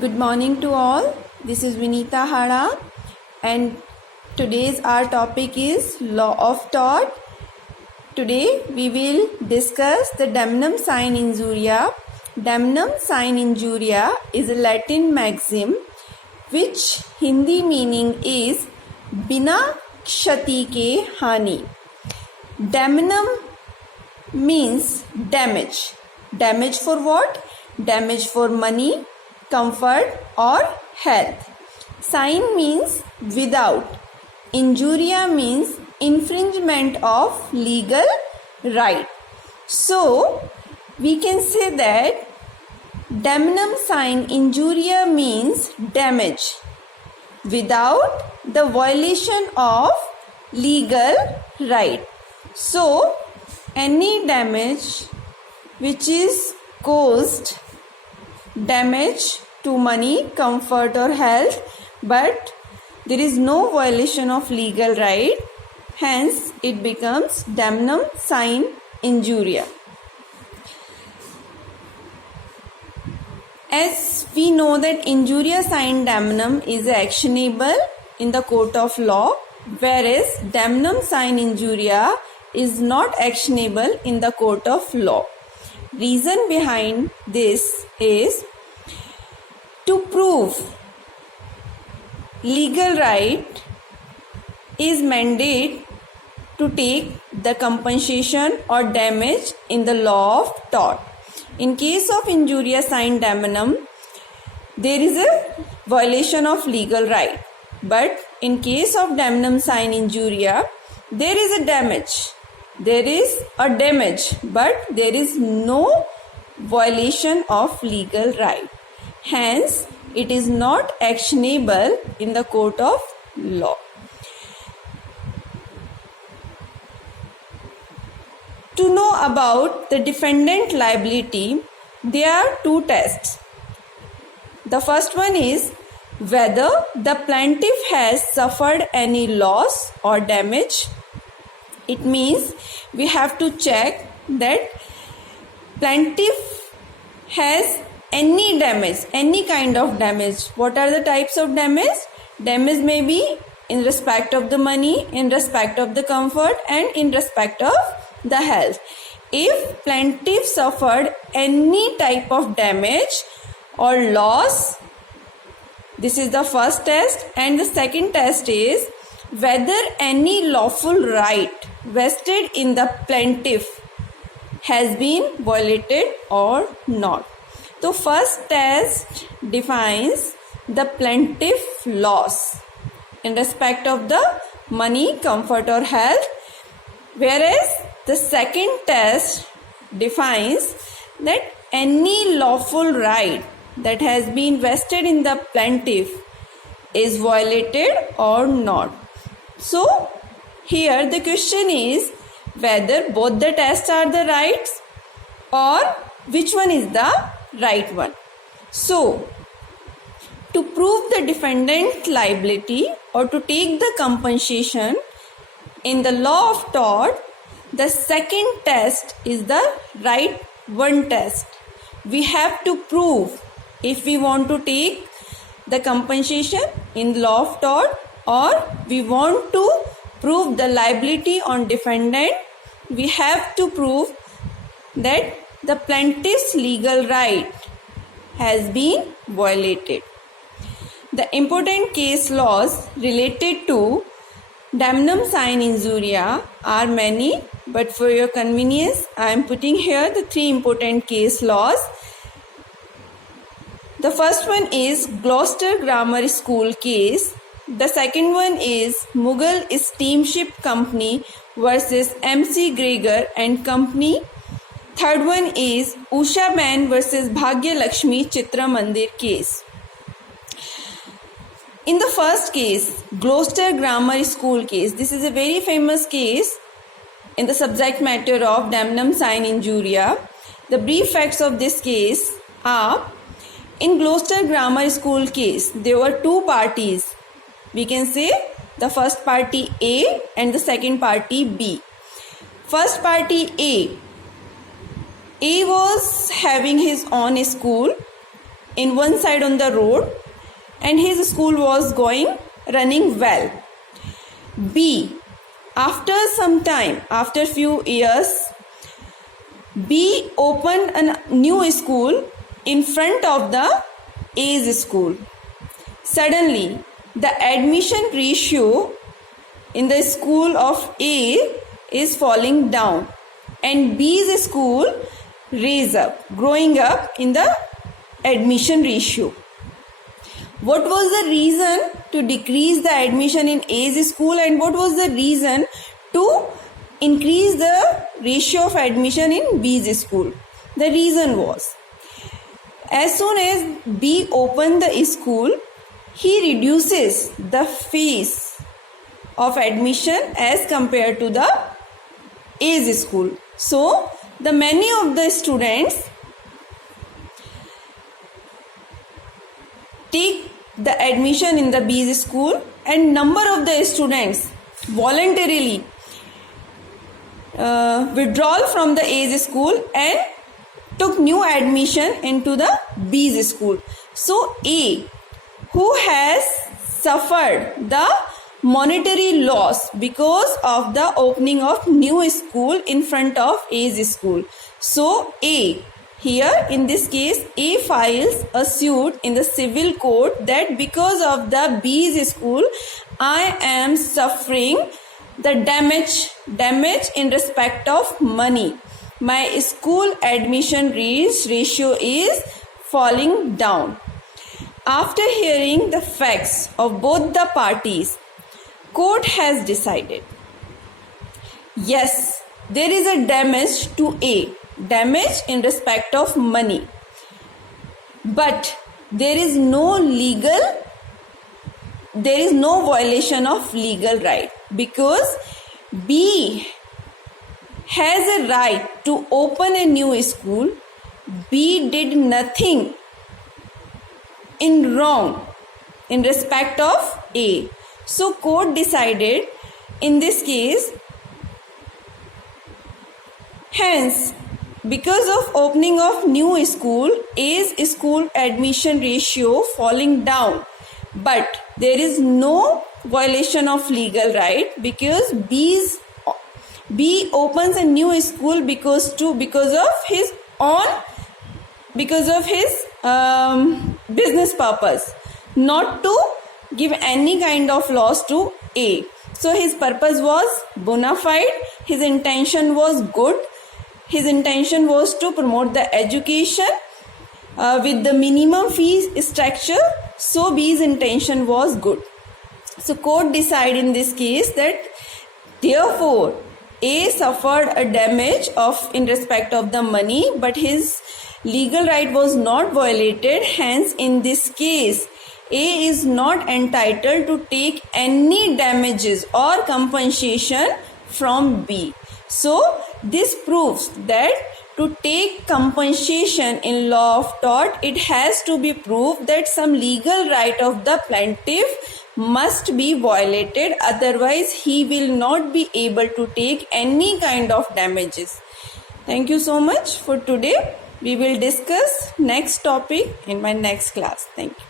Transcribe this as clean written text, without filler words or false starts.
Good morning to all. This is Vinita Hara, and today's our topic is Law of Tort. Today we will discuss the damnum sine injuria. Damnum sine injuria is a Latin maxim which Hindi meaning is बिना क्षति के हानि. Damnum means damage. Damage for what? Damage for money, comfort or health. Sine means without. Injuria means infringement of legal right. So we can say that damnum sine injuria means damage without the violation of legal right. So any damage which is caused damage to money, comfort or health, but there is no violation of legal right, hence it becomes damnum sine injuria. As we know that injuria sine damnum is actionable in the court of law, whereas damnum sine injuria is not actionable in the court of law. Reason behind this is to prove legal right is mandate to take the compensation or damage in the law of tort. In case of injuria sine damnum, there is a violation of legal right, but in case of damnum sine injuria, there is a damage. There is a damage, but there is no violation of legal right. Hence, it is not actionable in the court of law. To know about the defendant liability, there are two tests. The first one is whether the plaintiff has suffered any loss or damage. It means we have to check that plaintiff has any damage, any kind of damage. What are the types of damage? Damage may be in respect of the money, in respect of the comfort and in respect of the health. If plaintiff suffered any type of damage or loss, this is the first test, and the second test is whether any lawful right vested in the plaintiff has been violated or not. So first test defines the plaintiff loss in respect of the money, comfort or health, whereas the second test defines that any lawful right that has been vested in the plaintiff is violated or not. So here the question is whether both the tests are the rights or which one is the right one. So to prove the defendant liability or to take the compensation in the law of tort, the second test is the right one test. We have to prove if we want to take the compensation in law of tort or we want to prove the liability on defendant, we have to prove that the plaintiff's legal right has been violated. The important case laws related to damnum sine injuria are many, but for your convenience, I am putting here the three important case laws. The first one is Gloucester Grammar School case. The second one is Mughal Steamship Company versus MC Gregor and Company. Third one is Usha Ben versus Bhagya Lakshmi Chitra Mandir case. In the first case, Gloucester Grammar School case, this is a very famous case in the subject matter of damnum sine injuria. The brief facts of this case are, in Gloucester Grammar School case, there were two parties. We can say the first party A and the second party B. First party A was having his own school in one side on the road, and his school was running well. B, after some time, after few years, B opened a new school in front of the A's school. Suddenly, the admission ratio in the school of A is falling down, and B's school growing up in the admission ratio. What was the reason to decrease the admission in A's school, and what was the reason to increase the ratio of admission in B's school? The reason was, as soon as B opened the school, he reduces the fees of admission as compared to the A's school. So, the many of the students take the admission in the B's school, and number of the students voluntarily withdrawal from the A's school and took new admission into the B's school. So A, who has suffered the monetary loss because of the opening of new school in front of A's school. So A, here in this case, A files a suit in the civil court that because of the B's school, I am suffering the damage in respect of money. My school admission ratio is falling down. After hearing the facts of both the parties, court has decided, yes, there is a damage to A, damage in respect of money, but there is no violation of legal right, because B has a right to open a new school. B did nothing in wrong in respect of A. So court decided in this case, hence because of opening of new school, A's school admission ratio falling down, but there is no violation of legal right, because B opens a new school because of his business purpose, not to give any kind of loss to A. So his purpose was bona fide, his intention was good, his intention was to promote the education with the minimum fee structure. So B's intention was good. So court decided in this case that therefore A suffered a damage in respect of the money, but his legal right was not violated. Hence in this case, A is not entitled to take any damages or compensation from B. So this proves that to take compensation in law of tort, it has to be proved that some legal right of the plaintiff must be violated, otherwise he will not be able to take any kind of damages. Thank you so much for today. We will discuss next topic in my next class. Thank you.